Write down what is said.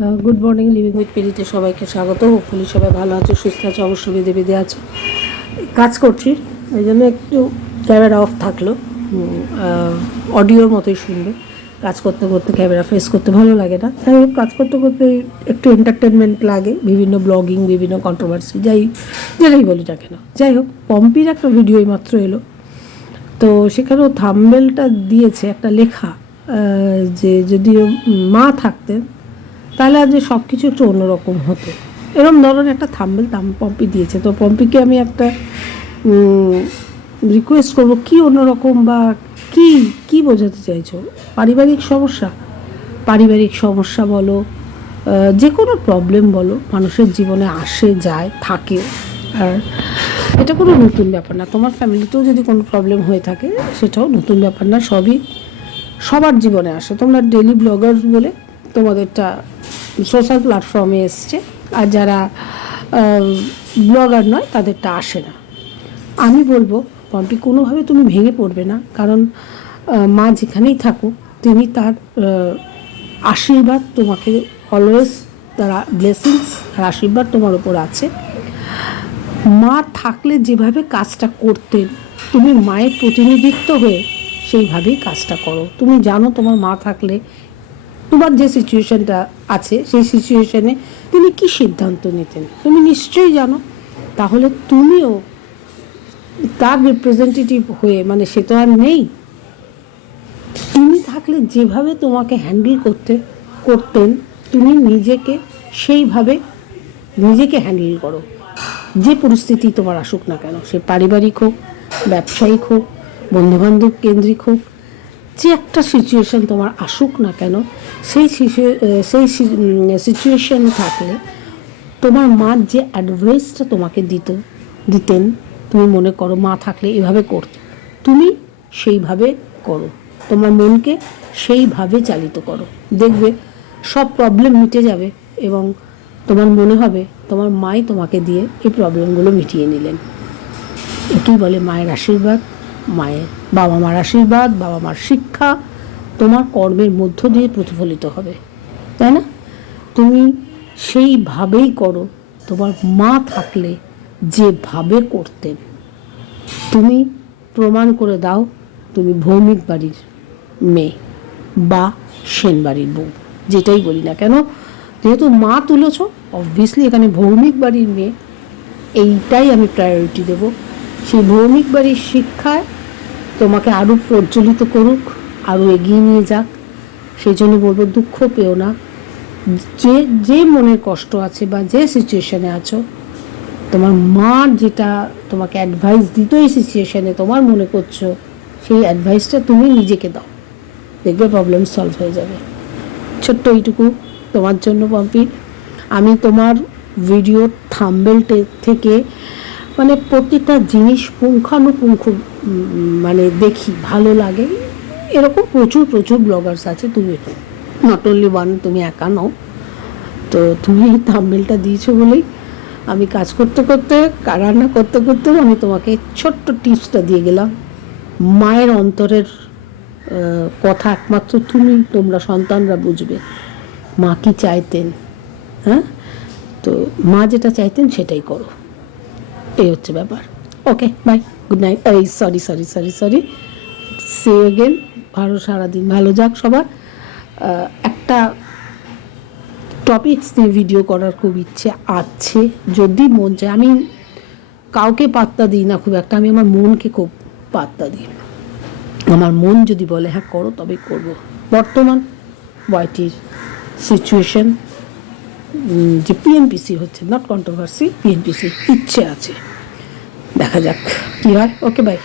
Good morning, living with পেরিতে সবাইকে স্বাগত। Hopefully সবাই ভালো আছো, সুস্থ আছো, অবশ্যই বেঁধে বেঁধে আছো। কাজ করছি, ওই জন্য একটু ক্যামেরা অফ থাকলো, অডিওর মতোই শুনবে। কাজ করতে করতে ক্যামেরা ফেস করতে ভালো লাগে না, যাই হোক কাজ করতে করতে একটু এন্টারটেনমেন্ট লাগে, বিভিন্ন ব্লগিং, বিভিন্ন কন্ট্রোভার্সি, যেটাই বলি না কেন। যাই হোক, পম্পির একটা ভিডিও মাত্র এলো, তো সেখানেও থাম্বনেলটা দিয়েছে একটা লেখা, যে যদিও মা থাকতেন তাহলে আজ সব কিছু একটু অন্যরকম হতো, এরকম ধরনের একটা থাম্বনেল পম্পি দিয়েছে। তো পম্পিকে আমি একটা রিকোয়েস্ট করবো, কি অন্যরকম বা কি কি বোঝাতে চাইছো? পারিবারিক সমস্যা বলো, যে কোনো প্রবলেম বলো, মানুষের জীবনে আসে যায় থাকে, আর এটা কোনো নতুন ব্যাপার না। তোমার ফ্যামিলিতেও যদি কোনো প্রবলেম হয়ে থাকে সেটাও নতুন ব্যাপার না, সবার জীবনে আসে। তোমরা ডেলি ব্লগার বলে তোমাদেরটা সোশ্যাল প্ল্যাটফর্মে এসছে, আর যারা ব্লগার নয় তাদেরটা আসে না। আমি বলবো পম্পি, কোনোভাবে তুমি ভেঙে পড়বে না, কারণ মা যেখানেই থাকুক তিনি তার আশীর্বাদ তোমাকে অলওয়েজ, তার ব্লেসিংস আর আশীর্বাদ তোমার ওপর আছে। মা থাকলে যেভাবে কাজটা করতেন, তুমি মায়ের প্রতিনিধিত্ব হয়ে সেইভাবেই কাজটা করো। তুমি জানো তোমার মা থাকলে তোমার যে সিচুয়েশানটা আছে সেই সিচুয়েশানে তিনি কী সিদ্ধান্ত নিতেন, তুমি নিশ্চয়ই জানো। তাহলে তুমিও তার রিপ্রেজেন্টেটিভ হয়ে, মানে সে তো আর নেই, তিনি থাকলে যেভাবে তোমাকে হ্যান্ডেল করতেন তুমি সেইভাবে নিজেকে হ্যান্ডেল করো। যে পরিস্থিতি তোমার আসুক না কেন, সে পারিবারিক হোক, ব্যবসায়িক হোক, বন্ধুবান্ধব কেন্দ্রিক হোক, যে একটা সিচুয়েশান তোমার আসুক না কেন, সেই সিচুয়েশান থাকলে তোমার মা যে অ্যাডভাইসটা তোমাকে দিতেন, তুমি মনে করো মা থাকলে এভাবে করতো, তুমি সেইভাবে করো, তোমার মনকে সেইভাবে চালিত করো, দেখবে সব প্রবলেম মিটে যাবে এবং তোমার মনে হবে তোমার মাই তোমাকে দিয়ে এই প্রবলেমগুলো মিটিয়ে নিলেন। একেই বলে মায়ের আশীর্বাদ, বাবা মার আশীর্বাদ, বাবা মার শিক্ষা তোমার কর্মের মধ্য দিয়ে প্রতিফলিত হবে, তাই না? তুমি সেইভাবেই করো তোমার মা থাকলে যেভাবে করতেন। তুমি প্রমাণ করে দাও তুমি ভৌমিক বাড়ির মেয়ে বা সেন বাড়ির বউ, যেটাই বলি না কেন, যেহেতু মা তুলেছ, অবভিয়াসলি এখানে ভৌমিক বাড়ির মেয়ে, এইটাই আমি প্রায়োরিটি দেব। সেই ভৌমিক বাড়ির শিক্ষায় তোমাকে আরও প্রজ্বলিত করুক, আরও এগিয়ে নিয়ে যাক। সেই জন্য বলবো, দুঃখ পেও না। যে মনের কষ্ট আছে বা যে সিচুয়েশানে আছো, তোমার মা যেটা তোমাকে অ্যাডভাইস দিত এই সিচুয়েশানে তোমার মনে করছো, সেই অ্যাডভাইসটা তুমি নিজেকে দাও, দেখবে প্রবলেম সলভ হয়ে যাবে। ছোট্ট এইটুকু তোমার জন্য পম্পি। আমি তোমার ভিডিওর থাম্বনেল থেকে মানে প্রতিটা জিনিস পুঙ্খানুপুঙ্খ মানে দেখি, ভালো লাগে। এরকম প্রচুর ব্লগার্স আছে, তুমি নট অনলি ওয়ান, তুমি একা নও। তো তুমি এই থাম্বনেলটা দিয়েছো বলেই আমি কাজ করতে করতে, রান্না করতে করতেও আমি তোমাকে ছোট্ট টিপসটা দিয়ে গেলাম। মায়ের অন্তরের কথা একমাত্র তোমরা সন্তানরা বুঝবে, মা কি চাইতেন। হ্যাঁ, তো মা যেটা চাইতেন সেটাই করো, এই হচ্ছে ব্যাপার। Okay, bye, good night. Sorry, see you again. সারাদিন ভালো যাক সবার। একটা টপিকস নিয়ে ভিডিও করার খুব ইচ্ছে আছে, যদি মন চায়। আমি কাউকে পাত্তা দিই না খুব একটা, আমি আমার মনকে খুব পাত্তা দিই। আমার মন যদি বলে হ্যাঁ করো, তবে করব। বর্তমান ওয়াইটির সিচুয়েশন, যে পিএনপিসি হচ্ছে, নট কন্ট্রোভার্সি, পিএনপিসি ইচ্ছে আছে, দেখা যাক কী হয়। ওকে, বাই।